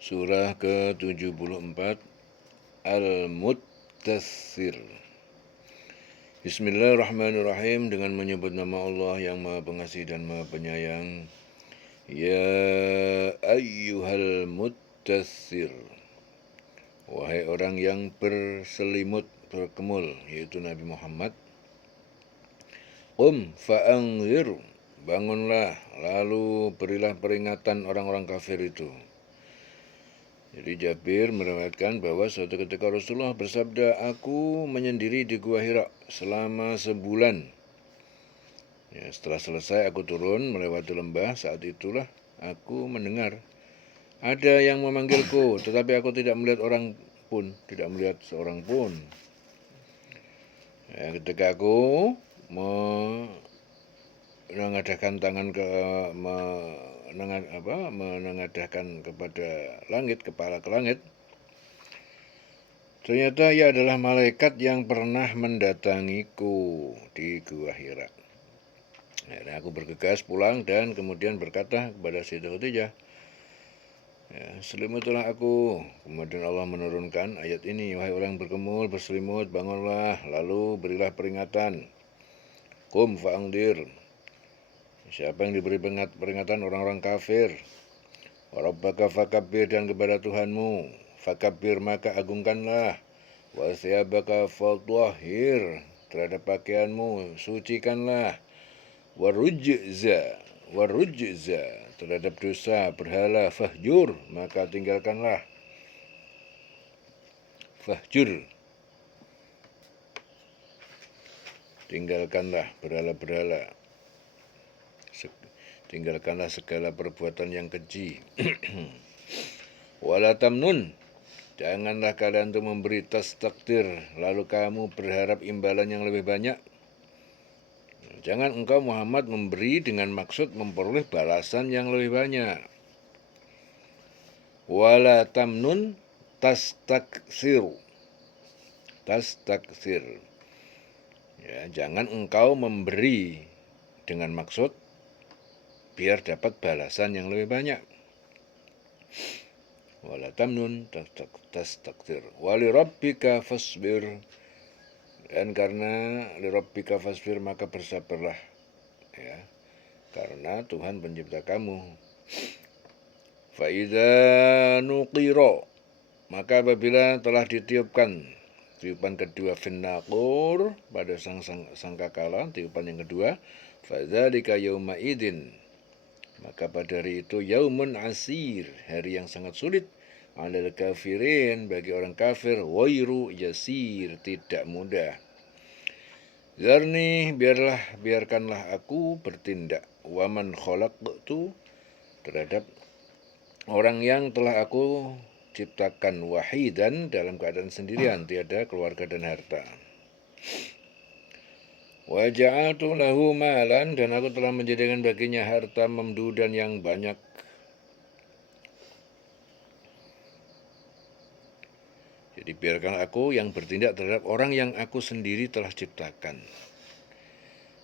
Surah ke-74 Al-Muttatsir. Bismillahirrahmanirrahim. Dengan menyebut nama Allah yang Maha Pengasih dan Maha Penyayang. Ya ayyuhal muttatsir, wahai orang yang berselimut, berkemul, yaitu Nabi Muhammad. Qum fa'anzir, bangunlah, lalu berilah peringatan orang-orang kafir itu. Jadi Jabir meriwayatkan bahwa suatu ketika Rasulullah bersabda, aku menyendiri di Gua Hira selama sebulan. Ya, setelah selesai aku turun melewati lembah. Saat itulah aku mendengar ada yang memanggilku, tetapi aku tidak melihat orang pun, tidak melihat seorang pun. Ya, ketika aku menengadahkan tangan menengadahkan kepada langit, kepala ke langit, ternyata ia adalah malaikat yang pernah mendatangiku di Gua Hira. Nah, aku bergegas pulang dan kemudian berkata kepada Siti Khadijah, ya, selimutilah aku. Kemudian Allah menurunkan ayat ini, wahai orang berkemul, berselimut, bangunlah, lalu berilah peringatan. Qum fa'angdir. Siapa yang diberi peringatan? Orang-orang kafir. Warabbaka fakabbir, dan kepada Tuhanmu fakabbir, maka agungkanlah. Wa thiyabaka fatahhir, terhadap pakaianmu sucikanlah. Warujza, terhadap dosa berhala, fahjur, maka tinggalkanlah. Fahjur, tinggalkanlah berhala-berhala, tinggalkanlah segala perbuatan yang keji. Wala tamnun, janganlah kalian untuk memberi tastaktir, lalu kamu berharap imbalan yang lebih banyak. Jangan engkau Muhammad memberi dengan maksud memperoleh balasan yang lebih banyak. Wala tamnun tastaksir. Ya, jangan engkau memberi dengan maksud biar dapat balasan yang lebih banyak. Wala tamnun tastaksir. Wali rabbika fasbir, dan karena lirabbika fasbir, maka bersabarlah, ya, karena Tuhan pencipta kamu. Faidza nuqira, maka apabila telah ditiupkan tiupan kedua, finnaqur, pada sangkakala, tiupan yang kedua, fadzalika yauma idin, maka pada hari itu yaumun asir, hari yang sangat sulit, alal kafirin, bagi orang kafir, wairu yasir, tidak mudah. Zarni, biarkanlah aku bertindak, waman khalaqtu, terhadap orang yang telah aku ciptakan, wahidan, dalam keadaan sendirian, tiada keluarga dan harta. Wa ja'altu lahu malan, dan aku telah menjadikan baginya harta mamdudan yang banyak. Jadi biarkan aku yang bertindak terhadap orang yang aku sendiri telah ciptakan.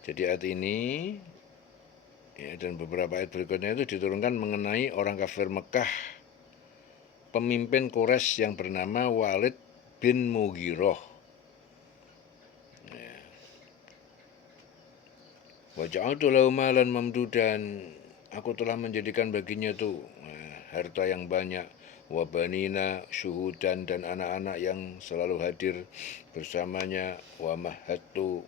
Jadi ayat ini, ya, dan beberapa ayat berikutnya itu diturunkan mengenai orang kafir Mekah, pemimpin Quraisy yang bernama Walid bin Mughirah. Wa ja'altu lahu malan mamdudan, aku telah menjadikan baginya itu harta yang banyak. Wa banina syuhudan, dan anak-anak yang selalu hadir bersamanya. Wa mahadtu,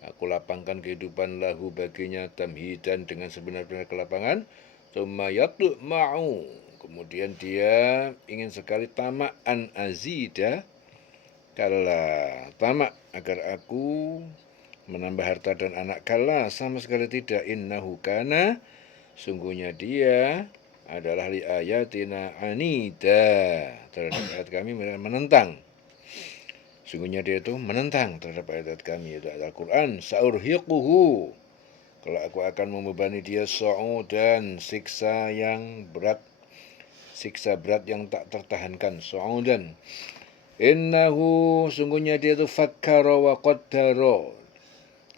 aku lapangkan kehidupan lahu baginya, tamhidan, dengan sebenar-benar kelapangan. Tsumma yatma'u, kemudian dia ingin sekali tamak, an azida, kala tamak agar aku menambah harta dan anak, kala sama sekali tidak. Innahu kana, sungguhnya dia adalah li ayatina anida, terhadap ayat kami menentang. Sungguhnya dia itu menentang terhadap ayat kami, yaitu Al-Quran. Sa'urhiquhu, kalau aku akan membebani dia su'udan, siksa yang berat, siksa berat yang tak tertahankan. Su'udan, innahu, sungguhnya dia itu fakkara wa qaddara,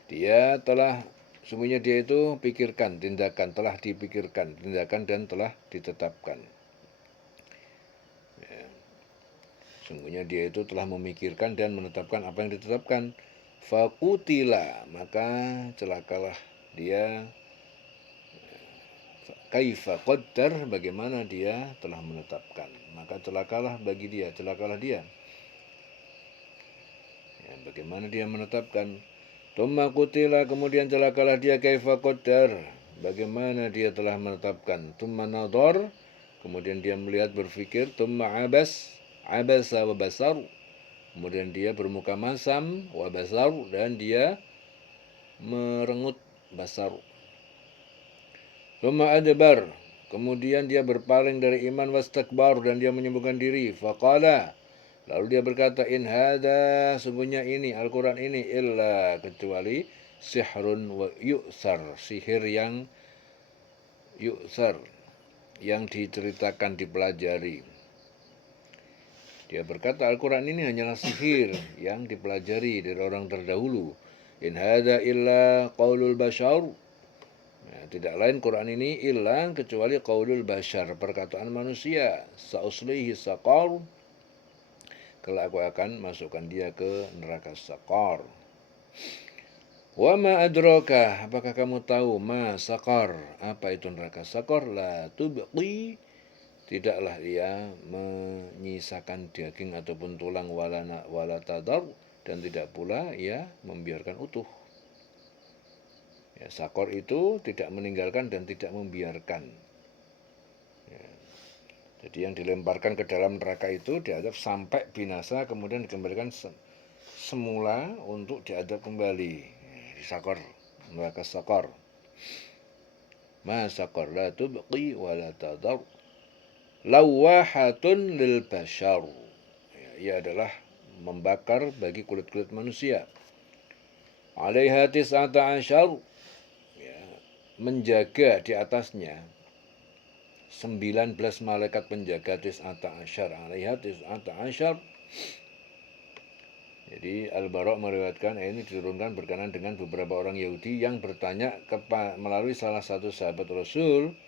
dia telah Sungguhnya dia itu pikirkan, tindakan, telah dipikirkan, tindakan dan telah ditetapkan. Ya. Sungguhnya dia itu telah memikirkan dan menetapkan apa yang ditetapkan. Fakutila, maka celakalah dia. Kaifa qaddar, bagaimana dia telah menetapkan. Maka celakalah bagi dia, celakalah dia. Ya, bagaimana dia menetapkan. Tumma kutila, kemudian celakalah dia kaifa qaddar, bagaimana dia telah menetapkan. Tumma nadhar, kemudian dia melihat berpikir. Tumma abasa wa basar, kemudian dia bermuka masam, wa basar, dan dia merengut basar. Tumma adbar, kemudian dia berpaling dari iman, wastakbar, dan dia menyembuhkan diri. Faqala, lalu dia berkata, in hada, sungguhnya ini Al-Quran ini, illa, kecuali sihrun wa yu'sar, sihir yang yu'sar, yang diceritakan, dipelajari. Dia berkata Al-Quran ini hanyalah sihir yang dipelajari dari orang terdahulu. In hada illa qaulul bashar, tidak lain Quran ini illa kecuali qaulul bashar, perkataan manusia. Sa'uslihi saqar, kelak aku akan masukkan dia ke neraka saqar. Wa ma adraka, apakah kamu tahu ma saqar, apa itu neraka saqar? La tubqi, tidaklah ia menyisakan daging ataupun tulang, wala tadar, dan tidak pula ia membiarkan utuh. Ya, sakor itu tidak meninggalkan dan tidak membiarkan. Ya. Jadi yang dilemparkan ke dalam neraka itu diadab sampai binasa, kemudian dikembalikan semula untuk diadab kembali. Di sakor, neraka sakor. Ma sakor la tubqi wa la tadar, lawahatun lil bashar. Ya, ia adalah membakar bagi kulit-kulit manusia. Alaiha tis'ata asyar, menjaga di atasnya 19 malaikat penjaga, tis'ata asyar, alaiha tis'ata asyar. Jadi Al-Bara' meriwayatkan ini diturunkan berkenaan dengan beberapa orang Yahudi yang bertanya melalui salah satu sahabat Rasul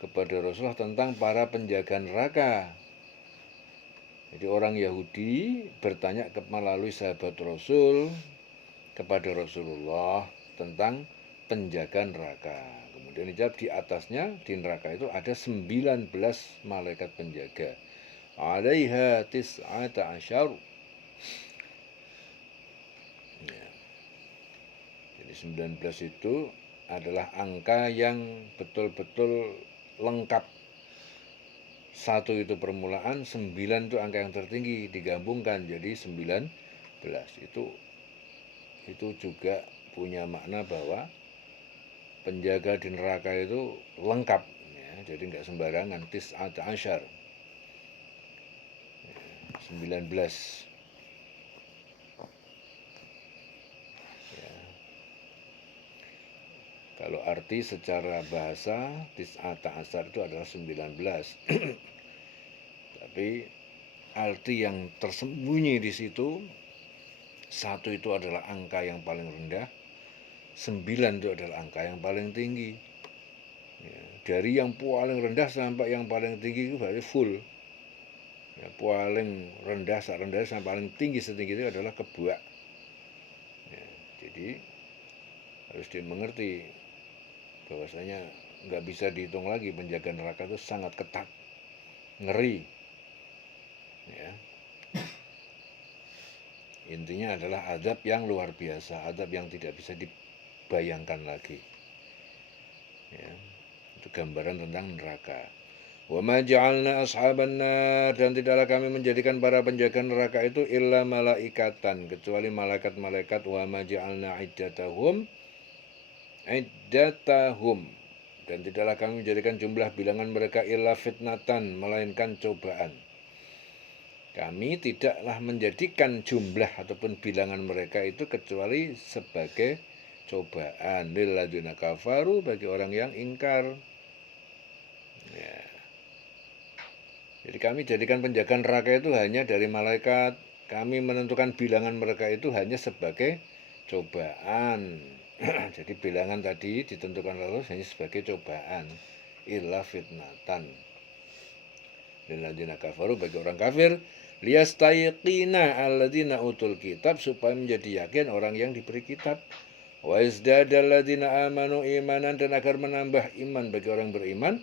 kepada Rasulullah tentang para penjaga neraka. Jadi orang Yahudi bertanya melalui sahabat Rasul kepada Rasulullah tentang penjaga neraka. Kemudian dijawab di atasnya di neraka itu ada 19 malaikat penjaga. Alaiha tis'ata asyar. Ya. Jadi 19 itu adalah angka yang betul-betul lengkap. 1 itu permulaan, 9 itu angka yang tertinggi, digabungkan jadi 19. Itu juga punya makna bahwa penjaga di neraka itu lengkap, ya, jadi nggak sembarangan. Tis'ata asyar, 19. Ya. Kalau arti secara bahasa tis'ata asyar itu adalah 19. Tapi arti yang tersembunyi di situ, 1 itu adalah angka yang paling rendah, 9 itu adalah angka yang paling tinggi. Ya, dari yang paling rendah sampai yang paling tinggi itu berarti full. Ya, paling rendah sampai paling tinggi setinggi itu adalah kebuak. Ya, jadi harus dimengerti bahwasanya nggak bisa dihitung lagi, penjaga neraka itu sangat ketat, ngeri. Ya. Intinya adalah azab yang luar biasa, azab yang tidak bisa dibayangkan lagi. Ya, itu gambaran tentang neraka. Wa ma ja'alna ashaban nar, dan tidaklah kami menjadikan para penjaga neraka itu illa malaikatan, kecuali malaikat-malaikat. Wa ma ja'alna iddatahum, dan tidaklah kami menjadikan jumlah bilangan mereka illa fitnatan, melainkan cobaan. Kami tidaklah menjadikan jumlah ataupun bilangan mereka itu kecuali sebagai cobaan lil ladzina kafaru, bagi orang yang ingkar. Ya. Jadi kami jadikan penjaga neraka itu hanya dari malaikat. Kami menentukan bilangan mereka itu hanya sebagai cobaan. Jadi bilangan tadi ditentukan lalu hanya sebagai cobaan. Illa fitnatan lilladzina kafaru, bagi orang kafir, liyastayqina alladzina utul kitab, supaya menjadi yakin orang yang diberi kitab. Wa izdadal ladzina amanu imanan, dan agar menambah iman bagi orang beriman.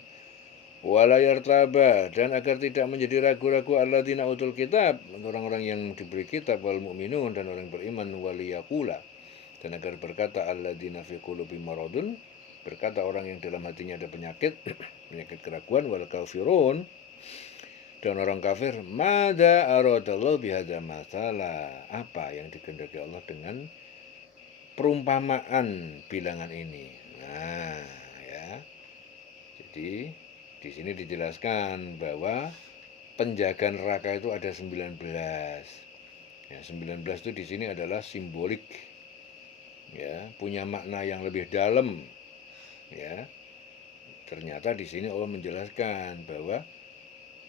Wala yartaba, dan agar tidak menjadi ragu-ragu alladzina utul kitab, orang-orang yang diberi kitab, wal mu'minun, dan orang beriman, waliyaqula, dan agar berkata alladzina fi qulubihim maradun, berkata orang yang dalam hatinya ada penyakit, penyakit keraguan, wal kafirun, dan orang kafir, mada aradallahu bihadza masalah, apa yang dikehendaki Allah dengan perumpamaan bilangan ini. Nah, ya. Jadi di sini dijelaskan bahwa penjaga neraka itu ada 19. Ya, 19 itu di sini adalah simbolik. Ya, punya makna yang lebih dalam. Ya. Ternyata di sini Allah menjelaskan bahwa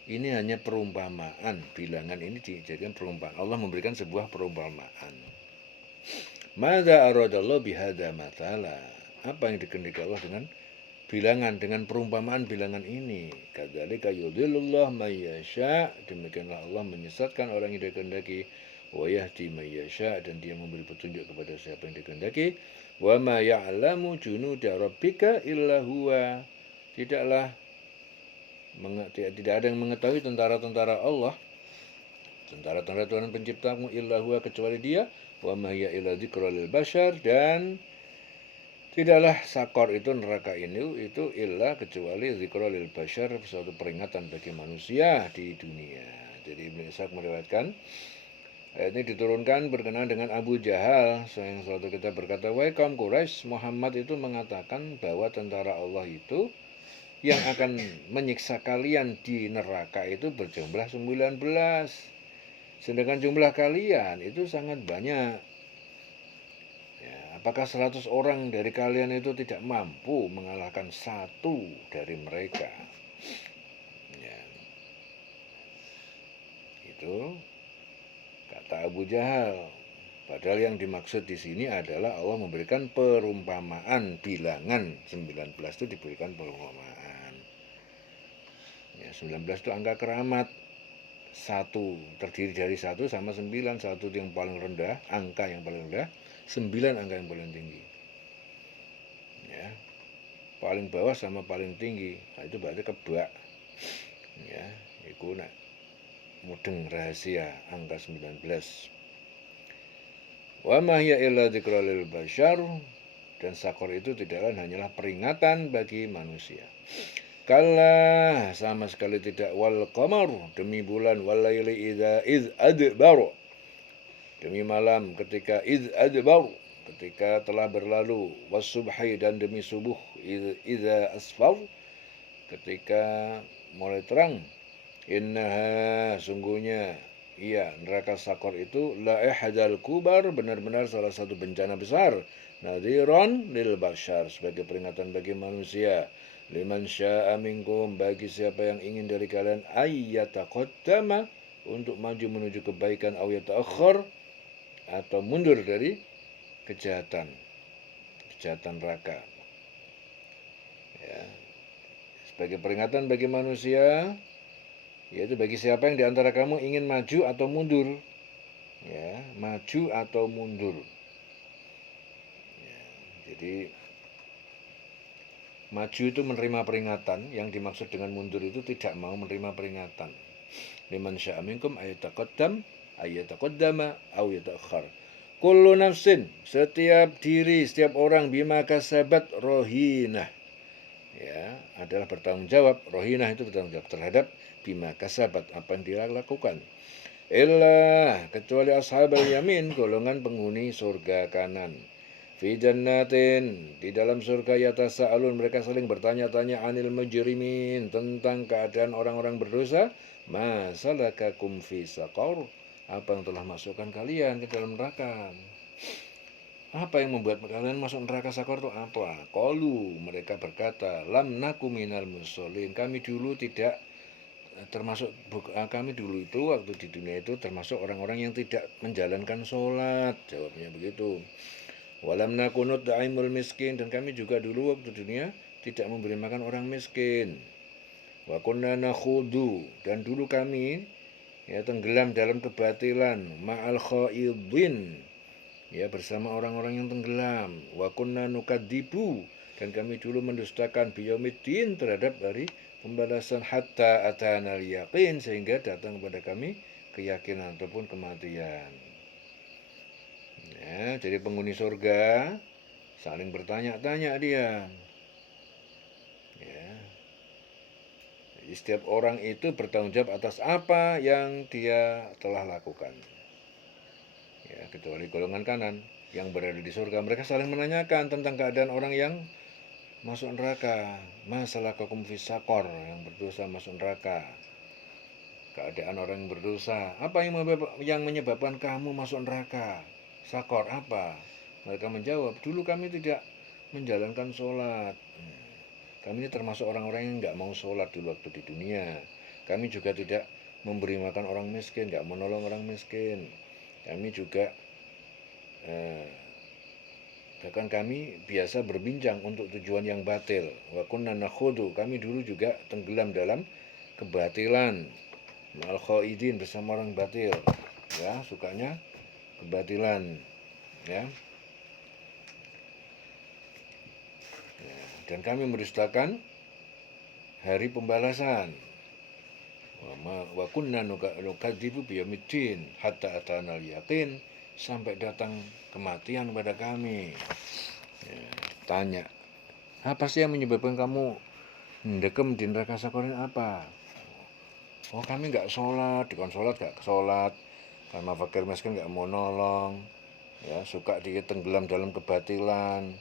ini hanya perumpamaan, bilangan ini dijadikan perumpamaan. Allah memberikan sebuah perumpamaan. Madza aradallahu bihadza matala, apa yang dikehendaki Allah dengan bilangan, dengan perumpamaan bilangan ini. Kadzalika yudhillullah may yasha, demikianlah Allah menyesatkan orang yang dikehendaki, wa yahdi may yasha, dan dia memberi petunjuk kepada siapa yang dikehendaki. Wa ma ya'lamu junuda rabbika illa huwa, tidak ada yang mengetahui tentara-tentara Allah, tentara-tentara Tuhan penciptamu, illa huwa, kecuali dia. Wa ma hiya illa dzikra lil bashar, dan tidaklah sakor itu, neraka ini itu illa kecuali dzikra lil bashar, suatu peringatan bagi manusia di dunia. Jadi Ibnu Ishaq meriwayatkan ayat ini diturunkan berkenaan dengan Abu Jahal. Yang suatu kita berkata, wahai kaum Quraisy, Muhammad itu mengatakan bahwa tentara Allah itu yang akan menyiksa kalian di neraka itu berjumlah 19. Sedangkan jumlah kalian itu sangat banyak. Ya, apakah 100 orang dari kalian itu tidak mampu mengalahkan satu dari mereka? Ya, itu kata Abu Jahal. Padahal yang dimaksud di sini adalah Allah memberikan perumpamaan bilangan. 19 itu diberikan perumpamaan. Ya, 19 itu angka keramat. 1 terdiri dari 1 sama 9. 1 yang paling rendah, angka yang paling rendah. 9 angka yang paling tinggi. Ya, paling bawah sama paling tinggi. Nah, itu berarti kebak. Ya, itu nak mudeng rahasia angka 19. Wa ma hiya illa dzikra lil bashar, dan sakor itu tidaklah hanyalah peringatan bagi manusia. Kalla, sama sekali tidak. Wal qamar, demi bulan. Wal laili iz adbar, demi malam ketika iz adbar, ketika telah berlalu. Was subhi, dan demi subuh. Idza asfar, ketika mulai terang. Innaha, sungguhnya iya, neraka sakor itu la ihdzal kubar, benar-benar salah satu bencana besar. Nadhiran lil bashar, sebagai peringatan bagi manusia. Liman sya'a minkum, bagi siapa yang ingin dari kalian, ayyataqaddama, untuk maju menuju kebaikan, aw yata'akhkhar, atau mundur dari kejahatan neraka. Ya. Sebagai peringatan bagi manusia, yaitu bagi siapa yang diantara kamu ingin maju atau mundur. Ya, maju atau mundur. Ya, jadi maju itu menerima peringatan, yang dimaksud dengan mundur itu tidak mau menerima peringatan. Liman sya'a minkum ayyataqaddama aw yata'akhkhar. Kullu nafsin, setiap diri, setiap orang, bima kasabat rohinah. Ya, adalah bertanggung jawab. Rohinah itu bertanggung jawab terhadap bima kasabat, apa yang dia lakukan. Illa, kecuali ashabal yamin, golongan penghuni surga kanan. Fi jannatin, di dalam surga, yatasa'alun, mereka saling bertanya-tanya, anil mujrimin, tentang keadaan orang-orang berdosa. Ma salakakum fi saqar, apa yang telah masukkan kalian ke dalam neraka? Apa yang membuat kalian masuk neraka sakor itu apa? Qalu, mereka berkata, lam naku minal musholin, kami dulu tidak termasuk, kami dulu itu waktu di dunia itu termasuk orang-orang yang tidak menjalankan sholat, jawabnya begitu. Walam nakunut da'imul miskin, dan kami juga dulu waktu dunia tidak memberi makan orang miskin. Wa kunna nakhudu, dan dulu kami ya tenggelam dalam kebatilan, ma'al khaidin, ya bersama orang-orang yang tenggelam. Wa kunna nukadzibu, dan kami dulu mendustakan biyaumiddin, terhadap hari pembalasan, hatta atana yaqin, sehingga datang kepada kami keyakinan ataupun kematian. Ya, jadi penghuni surga saling bertanya-tanya dia. Ya. Jadi setiap orang itu bertanggung jawab atas apa yang dia telah lakukan. Ya, kecuali golongan kanan yang berada di surga, mereka saling menanyakan tentang keadaan orang yang masuk neraka. Masalah kaum fisakor, yang berdosa masuk neraka. Keadaan orang yang berdosa, apa yang menyebabkan kamu masuk neraka? Sakor apa? Mereka menjawab, dulu kami tidak menjalankan sholat. Kami ini termasuk orang-orang yang nggak mau sholat dulu waktu di dunia. Kami juga tidak memberi makan orang miskin, nggak menolong orang miskin. Kami juga bahkan kami biasa berbincang untuk tujuan yang batil. Wa kunna nakhudu, kami dulu juga tenggelam dalam kebatilan. Ma'al khaidin, bersama orang batil. Ya, sukanya kebatilan. Ya. Dan kami mendustakan hari pembalasan. Wa kunna nukadzibu biyaumiddin hatta atana al-yaqin, sampai datang kematian pada kami. Ya, tanya, apa sih yang menyebabkan kamu mendekem di neraka sakor ini apa? Oh, kami nggak sholat, dikon sholat nggak sholat, karena fakir miskin nggak mau nolong, ya suka tenggelam dalam kebatilan,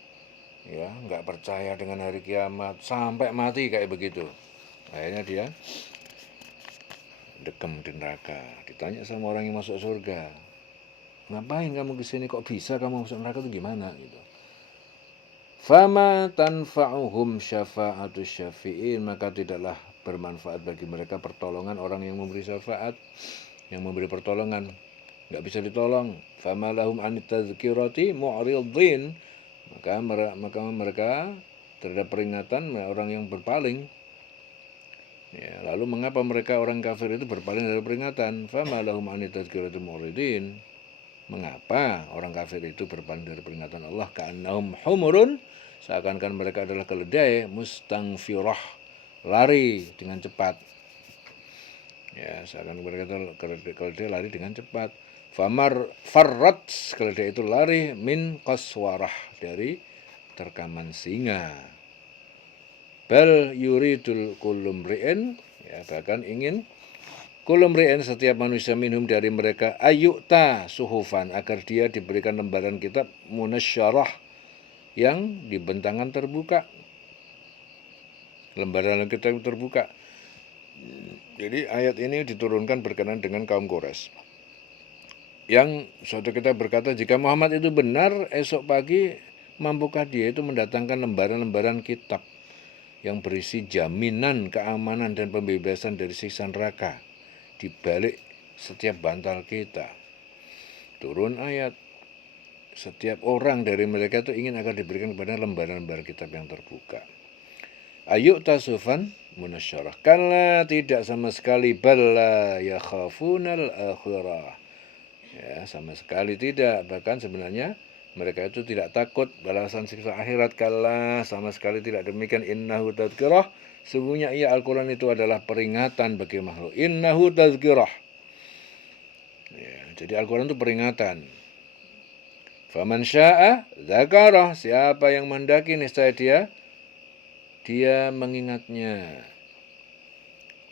ya nggak percaya dengan hari kiamat, sampai mati kayak begitu. Akhirnya dia dekem di neraka. Ditanya sama orang yang masuk surga, ngapain kamu kesini, kok bisa kamu masuk neraka, itu gimana gitu. Fama tanfa'uhum syafa'atus syafi'in, maka tidaklah bermanfaat bagi mereka pertolongan orang yang memberi syafaat, yang memberi pertolongan, nggak bisa ditolong. Fama lahum anit tazkirati mu'ridin, maka mereka terhadap peringatan orang yang berpaling. Ya, lalu mengapa mereka orang kafir itu berpaling dari peringatan? Fama lahum anit tazkirati mu'ridin, mengapa orang kafir itu berpaling dari peringatan Allah? Ka'annahum humurun, seakan-akan mereka adalah keledai, mustangfirah, lari dengan cepat. Ya, seakan mereka itu keledai lari dengan cepat. Farrat, keledai itu lari, min qaswarah, dari terkaman singa. Bal yuridul kulumri'in, ya bahkan ingin kulumri'in, setiap manusia minhum dari mereka, ayyukta suhufan, agar dia diberikan lembaran kitab munasyarah, yang dibentangan terbuka. Lembaran kitab terbuka. Jadi ayat ini diturunkan berkenaan dengan kaum Quraisy. Yang suatu kita berkata, jika Muhammad itu benar, esok pagi mampukah dia itu mendatangkan lembaran-lembaran kitab yang berisi jaminan keamanan dan pembebasan dari siksa neraka di balik setiap bantal kita. Turun ayat, setiap orang dari mereka itu ingin agar diberikan kepada lembaran-lembaran kitab yang terbuka. Ayuk tasufan munasyarah, kalla, tidak sama sekali, balla yakhafunal akhirah, ya sama sekali tidak, bahkan sebenarnya mereka itu tidak takut balasan siksa akhirat. Kalla, sama sekali tidak demikian. Innahu tazkirah, sungguhnya ia Al-Quran itu adalah peringatan bagi makhluk. Innahu tazkirah, ya, jadi Al-Quran itu peringatan. Faman sya'a zakarah, siapa yang mendaki niscaya dia mengingatnya.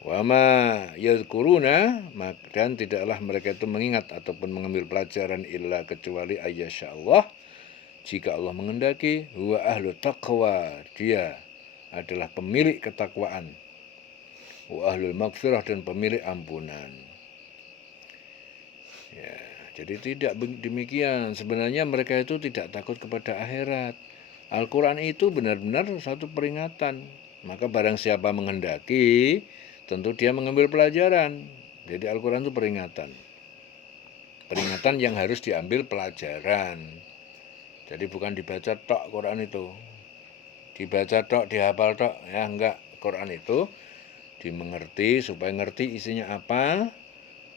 Wama yadhkuruna, dan tidaklah mereka itu mengingat ataupun mengambil pelajaran illa kecuali ayyasha Allah, jika Allah mengendaki. Huwa ahlu taqwa, dia adalah pemilik ketakwaan. Wa ahlul maghfirah, dan pemilik ampunan. Ya, jadi tidak demikian. Sebenarnya mereka itu tidak takut kepada akhirat. Al-Quran itu benar-benar satu peringatan. Maka barang siapa menghendaki, tentu dia mengambil pelajaran. Jadi Al-Quran itu peringatan. Peringatan yang harus diambil pelajaran. Jadi bukan dibaca tok Quran itu, dibaca tok, dihafal tok, ya enggak. Quran itu dimengerti supaya ngerti isinya apa.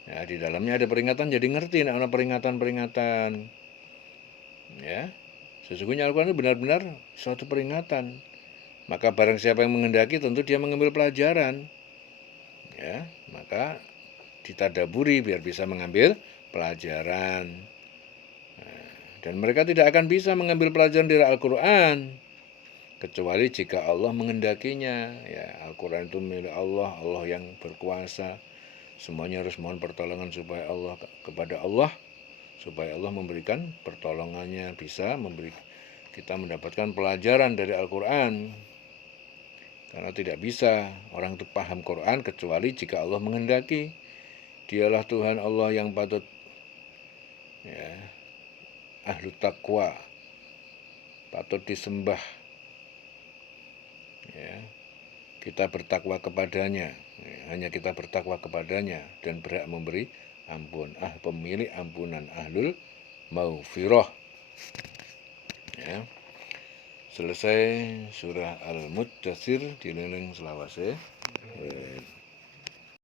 Ya, di dalamnya ada peringatan, jadi ngerti nek ana peringatan-peringatan. Ya. Sesungguhnya Al-Quran itu benar-benar suatu peringatan. Maka barang siapa yang menghendaki tentu dia mengambil pelajaran. Ya, maka ditadaburi biar bisa mengambil pelajaran. Dan mereka tidak akan bisa mengambil pelajaran dari Al-Quran kecuali jika Allah menghendakinya. Ya, Al-Quran itu milik Allah, Allah yang berkuasa. Semuanya harus mohon pertolongan kepada Allah supaya Allah memberikan pertolongannya, bisa memberi kita mendapatkan pelajaran dari Al-Quran. Karena tidak bisa orang itu paham Quran kecuali jika Allah menghendaki. Dialah Tuhan Allah yang patut ya, ahlu taqwa, patut disembah. Ya, kita bertakwa kepadanya, hanya kita bertakwa kepadanya dan berhak memberi ampun. Pemilik ampunan, ahlul maghfirah. Ya. Selesai surah Al-Muddatsir, dililing selawase.